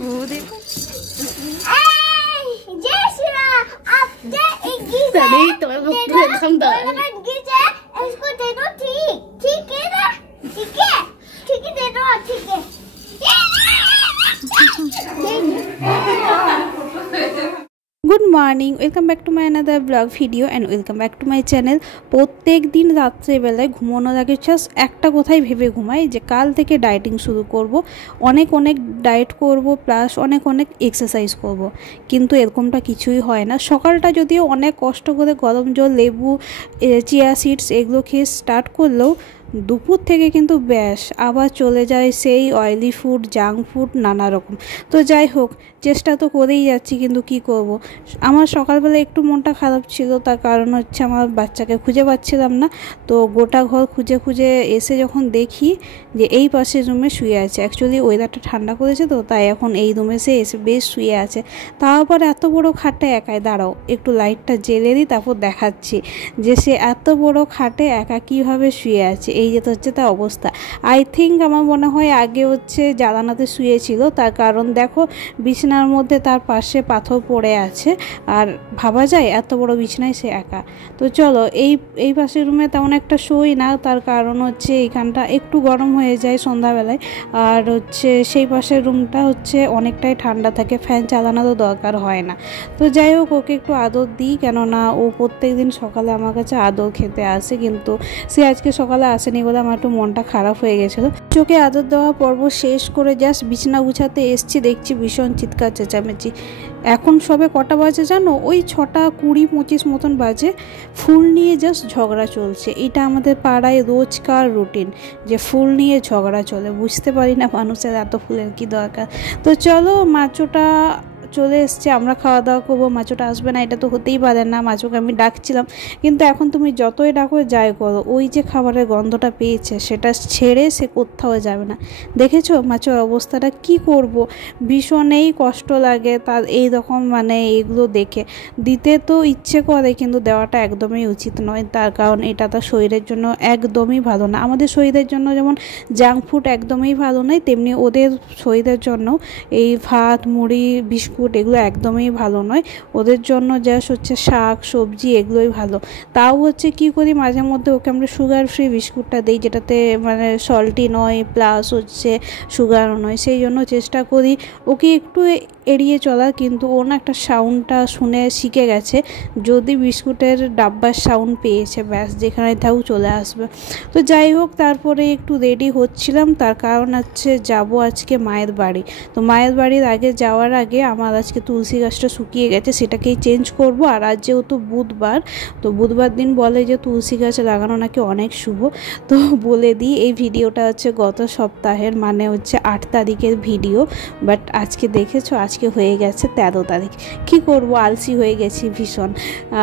वो देखो इसको दे दो। ठीक है ना, ठीक है दे दो। ठीक है good morning, welcome back to my another blog video and welcome back to my channel. প্রত্যেক দিন রাত্রেবেলায় ঘুমানোর আগে জাস্ট একটা কথাই ভেবে ঘুমাই যে কাল থেকে ডায়েটিং শুরু করব, অনেক ডায়েট করব, প্লাস অনেক এক্সারসাইজ করব। কিন্তু এরকমটা কিছুই হয় না। সকালটা যদিও অনেক কষ্ট করে গরম জল, লেবু, চিয়া সিডস এগুলো খেয়ে স্টার্ট করলেও দুপুর থেকে কিন্তু ব্যাস আবার চলে যায় সেই অয়েলি ফুড, জাঙ্ক ফুড, নানা রকম। তো যাই হোক, চেষ্টা তো করেই যাচ্ছি, কিন্তু কি করব। আমার সকালবেলা একটু মনটা খারাপ ছিল, তার কারণ হচ্ছে আমার বাচ্চাকে খুঁজে পাচ্ছিলাম না। তো গোটা ঘর খুঁজে এসে যখন দেখি যে এই পাশের রুমে শুয়ে আছে, অ্যাকচুয়ালি ওয়েদারটা ঠান্ডা করেছে তো তাই এখন এই রুমে সে এসে বেশ শুয়ে আছে। তারপর এত বড় খাটে একাই, দাঁড়াও একটু লাইটটা জ্বেলে দিই তারপর দেখাচ্ছি যে সে এত বড় খাটে একা কীভাবে শুয়ে আছে। এই যে তো হচ্ছে তার অবস্থা। আই থিঙ্ক আমার মনে হয় আগে হচ্ছে জানালাতে শুয়েছিল, তার কারণ দেখো বিছানার মধ্যে তার পাশে পাথর পড়ে আছে, আর ভাবা যায় এত বড় বিছানায় সে একা। তো চলো এই পাশের রুমে তেমন একটা শুই না, তার কারণ হচ্ছে এইখানটা একটু গরম হয়ে যায় সন্ধ্যাবেলায়, আর হচ্ছে সেই পাশের রুমটা হচ্ছে অনেকটাই ঠান্ডা থাকে, ফ্যান চালানোরও দরকার হয় না। তো যাই হোক, ওকে একটু আদর দিই, কেননা ও প্রত্যেক দিন সকালে আমার কাছে আদর খেতে আসে, কিন্তু সে আজকে সকালে আসেনি বলে আমার একটু মনটা খারাপ হয়ে গেছিলো। চোখে আদর দেওয়া পর্ব শেষ করে জাস্ট বিছানা গুছাতে এসছি, দেখছি ভীষণ চিৎকার চেঁচামেচি। এখন সবে কটা বাজে জানো? ওই 6টা 20-25 মতন বাজে। ফুল নিয়ে জাস্ট ঝগড়া চলছে। এটা আমাদের পাড়ায় রোজকার রুটিন যে ফুল নিয়ে ঝগড়া চলে। বুঝতে পারি না মানুষের এত ফুলের কি দরকার। তো চলো, মাছটা চলে এসছে, আমরা খাওয়া দাওয়া করবো। মাছটা আসবে না এটা তো হতেই পারে না। মাছকে আমি ডাকছিলাম, কিন্তু এখন তুমি যতই ডাকো যাই করো, ওই যে খাবারের গন্ধটা পেয়েছে সেটা ছেড়ে সে কোথাও যাবে না। দেখেছো মাছের অবস্থাটা? কি করব, ভীষণই কষ্ট লাগে তার এই রকম মানে এগুলো দেখে। দিতে তো ইচ্ছে করে, কিন্তু দেওয়াটা একদমই উচিত নয়, তার কারণ এটা তার শরীরের জন্য একদমই ভালো না। আমাদের শরীরের জন্য যেমন জাঙ্ক ফুড একদমই ভালো নয়, তেমনি ওদের শরীরের জন্য এই ভাত, মুড়ি, বিস্কুট এগুলো একদমই ভালো নয়। ওদের জন্য জাস্ট হচ্ছে শাক সবজি এগুলোই ভালো। তাও হচ্ছে কি করি, মাঝে মধ্যে ওকে আমরা সুগার ফ্রি বিস্কুটটা দিই, যেটাতে মানে সল্টি নয় প্লাস হচ্ছে সুগারও নয়। সেই জন্য চেষ্টা করি ওকে একটু এড়িয়ে চলার, কিন্তু ও না একটা সাউন্ডটা শুনে শিখে গেছে, যদি বিস্কুটের ডাব্বার সাউন্ড পেয়েছে ব্যাস যেখানে তাও চলে আসবে। তো যাই হোক, তারপরে একটু রেডি হচ্ছিলাম, তার কারণ হচ্ছে যাব আজকে মায়ের বাড়ি। তো মায়ের বাড়ির আগে যাওয়ার আগে আমার আজকে তুলসী গাছটা শুকিয়ে গেছে, সেটাকেই চেঞ্জ করব। আর আজ যেহেতু বুধবার, তো বুধবার দিন বলে যে তুলসী গাছ লাগানো নাকি অনেক শুভ। তো বলে দিই, এই ভিডিওটা হচ্ছে গত সপ্তাহের, মানে হচ্ছে 8 তারিখের ভিডিও, বাট আজকে দেখেছো আজকে হয়ে গেছে 13 তারিখ। কি করব, আলসি হয়ে গেছি ভীষণ।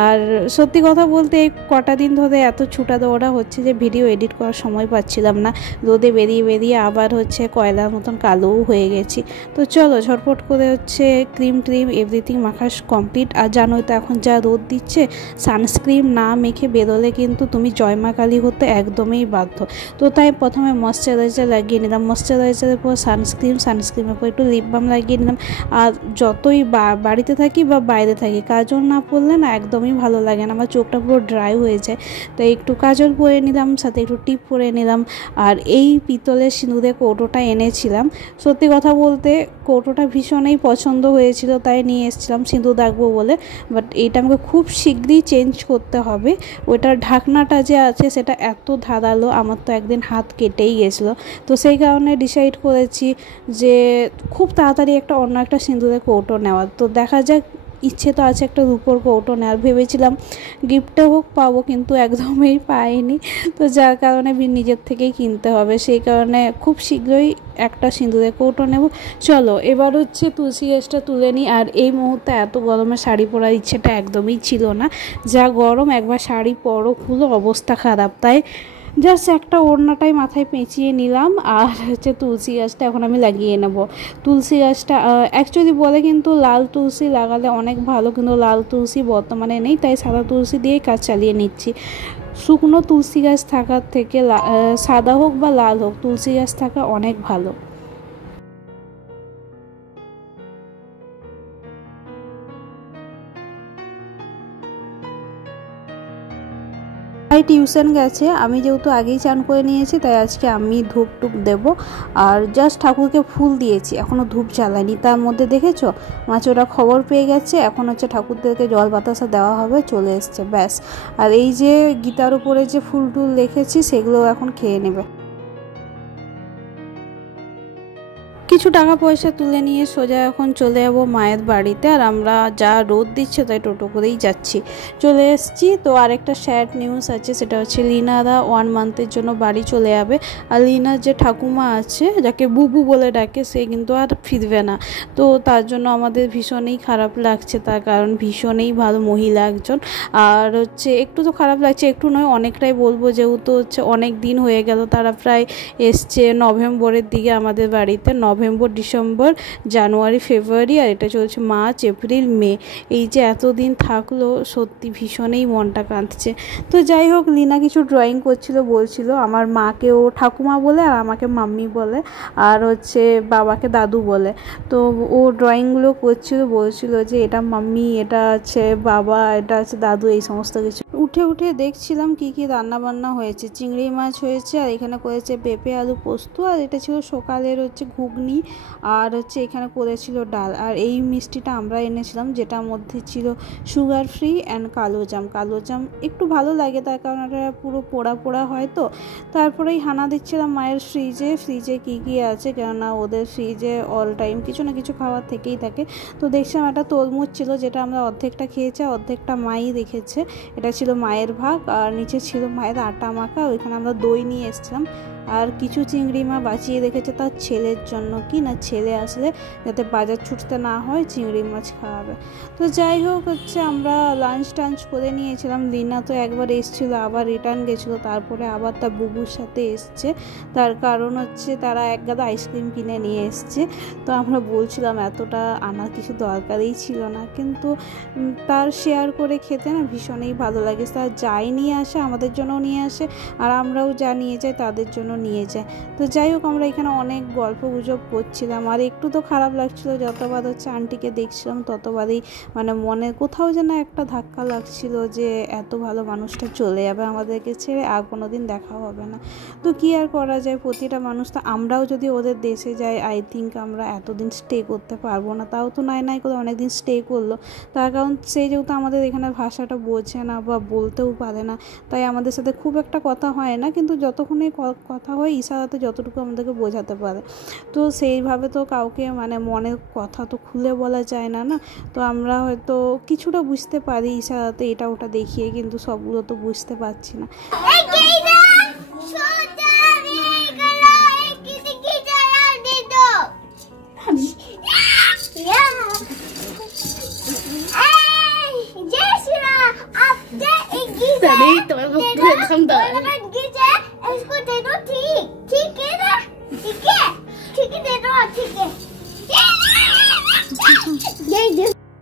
আর সত্যি কথা বলতে এই কটা দিন ধরে এত ছুটা দৌড়া হচ্ছে যে ভিডিও এডিট করার সময় পাচ্ছিলাম না। রোদে বেরিয়ে আবার হচ্ছে কয়লার মতন কালোও হয়ে গেছি। তো চলো ঝটপট করে হচ্ছে ক্রিম এভরিথিং মাখা কমপ্লিট। আর জানোই তো এখন যা রোদ দিচ্ছে, সানস্ক্রিন না মেখে বেরোলে কিন্তু তুমি জয়মা কালী হতে একদমই বাধ্য। তো তাই প্রথমে ময়শ্চারাইজার লাগিয়ে নিলাম, ময়শ্চারাইজারের পর সানস্ক্রিনের পর একটু লিপ বাম লাগিয়ে নিলাম। আর যতই বাড়িতে থাকি বা বাইরে থাকি, কাজল না পরলে না একদমই ভালো লাগে না, আমার চোখটা পুরো ড্রাই হয়ে যায়। তাই একটু কাজল পরে নিলাম, সাথে একটু টিপ পরে নিলাম। আর এই পিতলের সিঁদুরের কৌটোটা এনেছিলাম, সত্যি কথা বলতে কৌটোটা ভীষণই পছন্দ হয়েছিল, তাই নিয়ে এসেছিলাম সিঁদুর রাখবো বলে। বাট এইটা আমাকে খুব শীঘ্রই চেঞ্জ করতে হবে। ওইটার ঢাকনাটা যে আছে সেটা এত ধারালো, আমার তো একদিন হাত কেটেই গেছিলো। তো সেই কারণে ডিসাইড করেছি যে খুব তাড়াতাড়ি অন্য একটা সিঁদুরের কৌটো নেওয়ার। তো দেখা যাক, ইচ্ছে তো আছে একটা রূপোর কৌটো নেওয়ার, ভেবেছিলাম গিফটে হোক পাবো, কিন্তু একদমই পাইনি। তো যার কারণে নিজের থেকেই কিনতে হবে, সেই কারণে খুব শীঘ্রই একটা সিঁদুরের কৌটো নেব। চলো এবার হচ্ছে তুলসী গাছটা তুলে নিই। আর এই মুহূর্তে এত গরমে শাড়ি পরার ইচ্ছেটা একদমই ছিল না, যা গরম, একবার শাড়ি পরো খুলো অবস্থা খারাপ। তাই জাস্ট একটা ওড়নাটাই মাথায় পেঁচিয়ে নিলাম। আর হচ্ছে তুলসী গাছটা এখন আমি লাগিয়ে নেব। তুলসী গাছটা অ্যাকচুয়ালি বলে কিন্তু লাল তুলসী লাগালে অনেক ভালো, কিন্তু লাল তুলসী বর্তমানে নেই, তাই সাদা তুলসী দিয়েই কাজ চালিয়ে নিচ্ছি। শুকনো তুলসী গাছ থাকার থেকে সাদা হোক বা লাল হোক, তুলসী গাছ থাকা অনেক ভালো। ভাই টিউশন গেছে, আমি যেহেতু আগেই চান করে নিয়েছি তাই আজকে আমি ধূপ টুপ দেবো। আর জাস্ট ঠাকুরকে ফুল দিয়েছি, এখনও ধূপ জ্বালাইনি। তার মধ্যে দেখেছো মাচোরা খবর পেয়ে গেছে, এখন হচ্ছে ঠাকুরদেরকে জল বাতাসা দেওয়া হবে, চলে এসছে ব্যাস। আর এই যে গীতার উপরে যে ফুল টুল রেখেছি সেগুলো এখন খেয়ে নেবে। কিছু টাকা পয়সা তুলে নিয়ে সোজা এখন চলে যাবো মায়ের বাড়িতে। আর আমরা যা রোদ দিচ্ছে তাই টোটো করেই যাচ্ছি, চলে এসেছি। তো আরেকটা স্যাড নিউজ আছে, সেটা হচ্ছে লিনারা 1 মান্থের জন্য বাড়ি চলে যাবে। আর লিনার যে ঠাকুমা আছে, যাকে বুবু বলে ডাকে, সে কিন্তু আর ফিরবে না। তো তার জন্য আমাদের ভীষণই খারাপ লাগছে, তার কারণ ভীষণই ভালো মহিলা একজন। আর হচ্ছে একটু তো খারাপ লাগছে, একটু নয় অনেকটাই বলবো, যেহেতু হচ্ছে অনেক দিন হয়ে গেল। তারা প্রায় এসছে নভেম্বরের দিকে আমাদের বাড়িতে, নভেম্বর, ডিসেম্বর, জানুয়ারি, ফেব্রুয়ারি, আর এটা চলছে মার্চ, এপ্রিল, মে। এই যে এতদিন থাকলো, সত্যি ভীষণই মনটা কাঁদছে। তো যাই হোক, লিনা কিছু ড্রয়িং করছিল, বলছিল আমার মাকে ও ঠাকুমা বলে আর আমাকে মাম্মি বলে, আর হচ্ছে বাবাকে দাদু বলে। তো ও ড্রয়িংগুলো করছিল, বলছিল যে এটা মাম্মি, এটা আছে বাবা, এটা আছে দাদু, এই সমস্ত কিছু। উঠে উঠে দেখছিলাম কি কি রান্না বান্না হয়েছে। চিংড়ি মাছ হয়েছে, আর এখানে করেছে পেঁপে আলু পোস্ত, আর এটা ছিল সকালের হচ্ছে ঘুগনি, আর হচ্ছে এখানে করেছিল ডাল। আর এই মিষ্টিটা আমরা এনেছিলাম, যেটার মধ্যে ছিল সুগার ফ্রি অ্যান্ড কালো জাম। কালো জাম একটু ভালো লাগে, তার কারণ এটা পুরো পোড়া পোড়া হয়। তো তারপরেই হানা দিচ্ছিলাম মায়ের ফ্রিজে কি কি আছে, কেননা ওদের ফ্রিজে অল টাইম কিছু না কিছু খাবার থেকেই থাকে। তো দেখছিলাম একটা তরমুজ ছিল, যেটা আমরা অর্ধেকটা খেয়েছি, অর্ধেকটা মাই রেখেছে। এটা ছিল মায়ের ভাগ, আর নিচে ছিল মায়ের আটা মাখা। ওইখানে আমরা দই নিয়ে এসেছিলাম। আর কিছু চিংড়ি মাছ বাঁচিয়ে রেখেছে তার ছেলের জন্য, কি না ছেলে আসলে যাতে বাজার ছুটতে না হয়, চিংড়ি মাছ খাওয়াবে। তো যাই হোক, হচ্ছে আমরা লাঞ্চ টাঞ্চ করে নিয়েছিলাম। লিনা তো একবার এসেছিলো, আবার রিটার্ন গেছিলো, তারপরে আবার তার বুবুর সাথে এসছে। তার কারণ হচ্ছে তারা এক গাদা আইসক্রিম কিনে নিয়ে এসছে। তো আমরা বলছিলাম এতটা আনার কিছু দরকারই ছিল না, কিন্তু তার শেয়ার করে খেতে না ভীষণই ভালো লাগে। তার যাই নিয়ে আসে আমাদের জন্য নিয়ে আসে, আর আমরাও যা নিয়ে যাই তাদের জন্য নিয়ে যায়। তো যাই হোক, আমরা এখানে অনেক গল্প গুজব করছিলাম। আর একটু তো খারাপ লাগছিল, যতবার হচ্ছে আন্টিকে দেখছিলাম ততবারই মানে মনে কোথাও যেন একটা ধাক্কা লাগছিল, যে এত ভালো মানুষটা চলে যাবে আমাদেরকে ছেড়ে, আর কোনো দিন দেখা হবে না। তো কী আর করা যায়, প্রতিটা মানুষ তো, আমরাও যদি ওদের দেশে যাই আই থিঙ্ক আমরা এতদিন স্টে করতে পারবো না। তাও তো নাই করে অনেকদিন স্টে করলো, তার কারণ সে যেহেতু আমাদের এখানে ভাষাটা বোঝে না বা বলতেও পারে না, তাই আমাদের সাথে খুব একটা কথা হয় না। কিন্তু যতক্ষণই কথা হয় ইশারাতে যতটুকু আমাদেরকে বোঝাতে পারে। তো সেইভাবে তো কাউকে মানে মনের কথা তো খুলে বলা যায় না, না। তো আমরা হয়তো কিছুটা বুঝতে পারি ইশারাতে, এটা ওটা দেখিয়ে, কিন্তু সবগুলো তো বুঝতে পারছি না।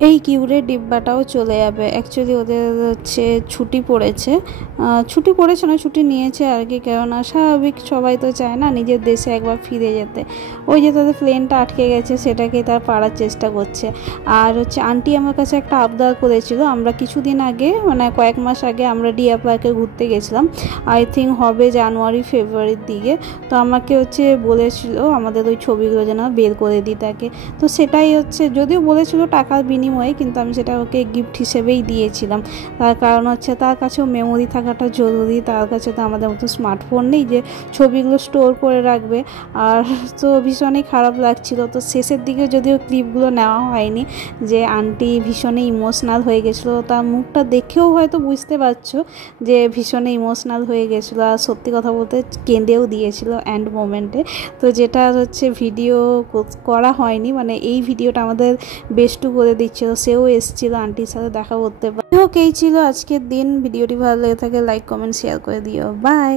এই কিউরের ডিব্বাটাও চলে যাবে। অ্যাকচুয়ালি ওদের হচ্ছে ছুটি পড়েছে না, ছুটি নিয়েছে আর কি। কেননা স্বাভাবিক, সবাই তো চায় না নিজের দেশে একবার ফিরে যেতে। ওই যে তাদের প্লেনটা আটকে গেছে, সেটাকে তার পারার চেষ্টা করছে। আর হচ্ছে আন্টি আমার কাছে একটা আবদার করেছিল। আমরা কিছুদিন আগে মানে কয়েক মাস আগে আমরা ডিয়ার পার্কে ঘুরতে গেছিলাম, আই থিঙ্ক হবে জানুয়ারি ফেব্রুয়ারির দিকে। তো আমাকে হচ্ছে বলেছিল আমাদের ওই ছবিগুলো যেন বের করে দিই তাকে। তো সেটাই হচ্ছে, যদিও বলেছিল টাকার বিনিময়ে, কিন্তু আমি সেটা ওকে গিফট হিসেবেই দিয়েছিলাম। তার কারণ হচ্ছে তার কাছেও মেমোরি থাকাটা জরুরি। তার কাছে তো আমাদের মতো স্মার্টফোন নেই যে ছবিগুলো স্টোর করে রাখবে। আর তো ভীষণই খারাপ লাগছিল। তো শেষের দিকে যদিও ক্লিপগুলো নেওয়া হয়নি, যে আন্টি ভীষণই ইমোশনাল হয়ে গেছিলো। তার মুখটা দেখেও হয়তো বুঝতে পারছো যে ভীষণই ইমোশনাল হয়ে গেছিলো। আর সত্যি কথা বলতে কেঁদেও দিয়েছিল এন্ড মোমেন্টে। তো যেটা হচ্ছে ভিডিও করা হয়নি, মানে এই ভিডিওটা আমাদের বেস্টু করে দিচ্ছিল, সেও এসেছিল আন্টির সাথে দেখা করতে পারে। হোক, এই ছিল আজকের দিন। ভিডিওটি ভালো লেগে থাকে লাইক কমেন্ট শেয়ার করে দিও। বাই।